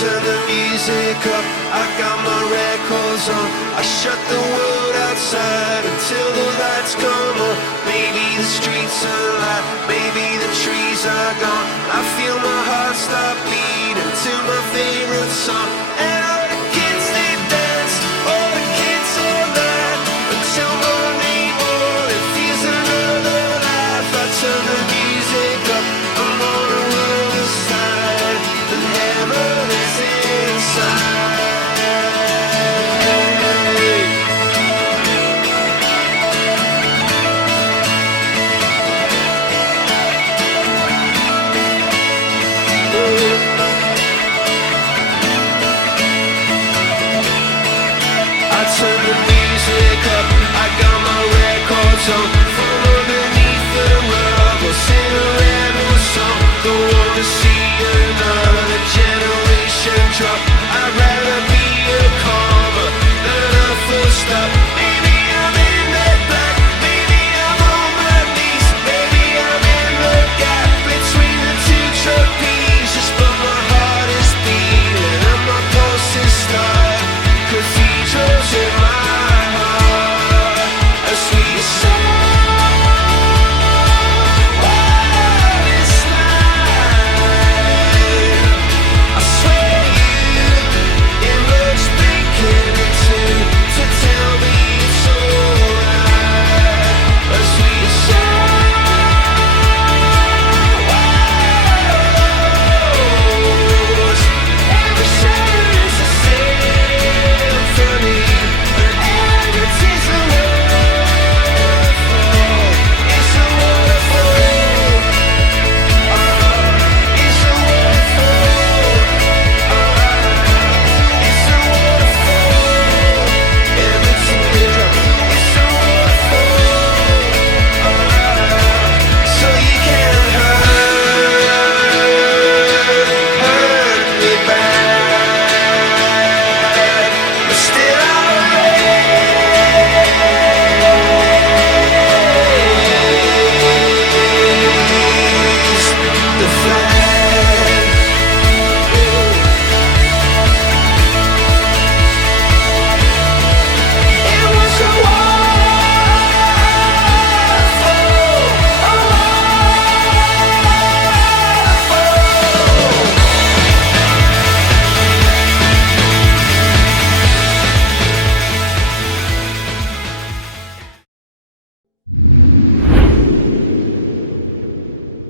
turn the music up, I got my records on. I shut the world outside until the lights come on. Maybe the streets are alive, maybe the trees are gone. I feel my heart stop beating to my favorite song. And all the kids they dance, all the kids all night, until Monday morning feels another life. I turn the music up, I'm on the other side, the heaven is inside. I turn the music up, I got my records on.